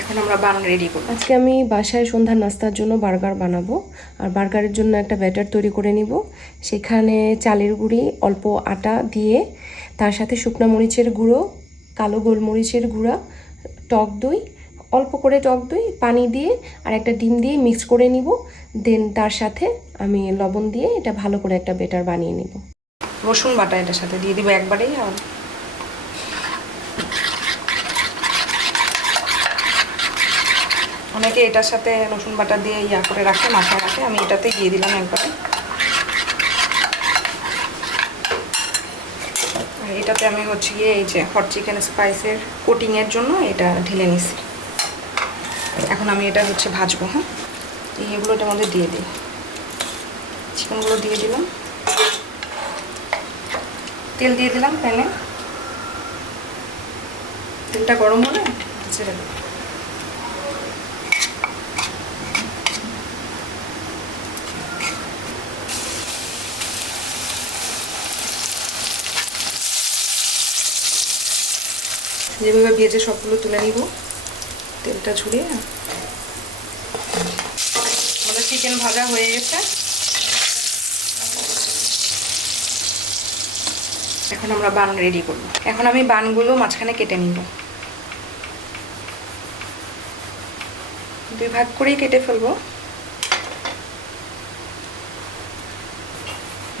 এখন আমরা বান রেডি করব। আজকে আমি বাসায় সন্ধ্যার নাস্তার জন্য বার্গার বানাবো, আর বার্গারের জন্য একটা ব্যাটার তৈরি করে নিব। সেখানে চালের গুঁড়ি, অল্প আটা দিয়ে তার সাথে শুকনো মরিচের গুঁড়ো, কালো গোলমরিচের গুঁড়া, টক দই, অল্প করে টক দই, পানি দিয়ে আর একটা ডিম দিয়ে মিক্স করে নিব। দেন তার সাথে আমি লবণ দিয়ে এটা ভালো করে একটা ব্যাটার বানিয়ে নিব। রসুন বাটা এটার সাথে দিয়ে দিব একবারেই। আর অনেকে এটার সাথে রসুন বাটা দিয়ে ইয়া করে রাখে, মাথায় রাখে, আমি এটাতে দিয়ে দিলাম একবারে। আর এটাতে আমি হচ্ছে গিয়ে এই যে হট চিকেন স্পাইসের কোটিংয়ের জন্য এটা ঢেলে নিছি। এখন আমি এটা হচ্ছে ভাজবো। হ্যাঁ, এগুলো এটার মধ্যে দিয়ে দিই, চিকেনগুলো দিয়ে দিলাম, তেল দিয়ে দিলাম প্যানে। তেলটা গরম হলে ছেড়ে দেবো। যেভাবে ভেজে সবগুলো তুলে নিব, তেলটা ঝরিয়ে। আমাদের চিকেন ভাজা হয়ে গেছে। এখন আমরা বান রেডি করব। এখন আমি বানগুলো মাঝখানে কেটে নিব, 2 ভাগ করেই কেটে ফেলবো।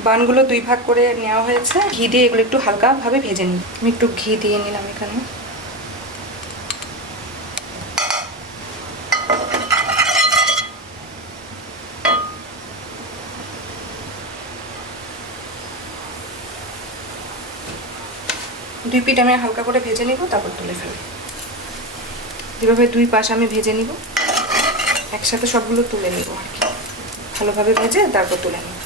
বানগুলো 2 ভাগ করে নেওয়া হয়েছে। ঘি দিয়ে এগুলো একটু হালকাভাবে ভেজে নিই। আমি একটু ঘি দিয়ে নিলাম এখানে। দুই পিঠ আমি হালকা করে ভেজে নিব, তারপর তুলে ফেলব। যেভাবে 2 পাশ আমি ভেজে নিব, একসাথে সবগুলো তুলে নিব আর কি, ভালোভাবে ভেজে তারপর তুলে নিব।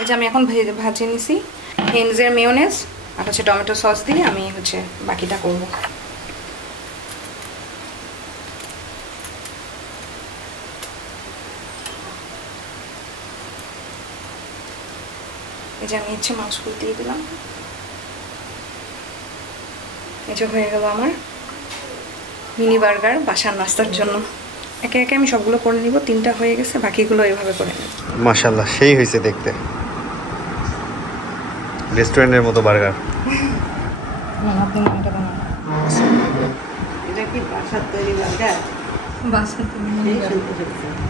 এই যে আমি এখন ভাজিয়ে নিছি। হেনজের মেয়োনেজ আর হচ্ছে টমেটো সস দিয়ে আমি হচ্ছে বাকিটা করব। এই যে আমি হচ্ছে মাংসগুলো দিয়ে দিলাম। এই যে হয়ে গেল আমার মিনি বার্গার বাসার নাস্তার জন্য। একে একে আমি সবগুলো করে নিব। 3টা হয়ে গেছে, বাকিগুলো এভাবে করে নিব। মাশাআল্লাহ, সেই হয়েছে দেখতে, রেস্টুরেন্টের মতো বার্গার। এটা কি বাসার তৈরি বার্গার? বাসার তৈরি।